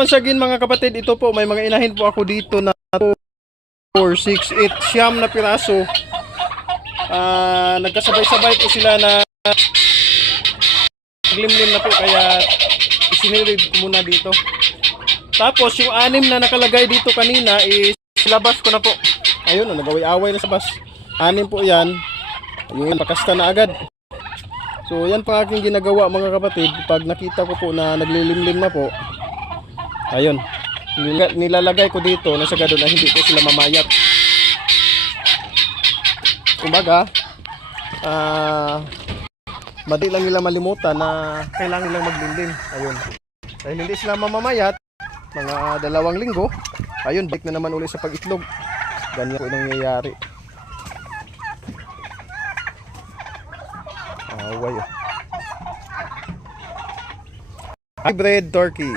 Sagin mga kapatid, ito po may mga inahin po ako dito na 4, 6, 8, siyam na piraso. Nagkasabay-sabay po sila na glimlim na po, kaya isinilid ko muna dito. Tapos yung 6 na nakalagay dito kanina is silabas ko na po. Ayun, nagaway-away na sa bas. 6 po yan. Ayun, pakasta na agad. So yan pa aking ginagawa mga kapatid. Pag nakita ko po na naglilimlim na po, ayun, nilalagay ko dito na sagado na hindi ko sila mamayat. Kumbaga, madali lang nila malimutan na kailangan nilang maglimlim. Ayun. Dahil hindi sila mamamayat, mga 2 linggo, ayun, balik na naman ulit sa pag-itlog. Ganyan po yung nangyayari. Away. Hybrid turkey.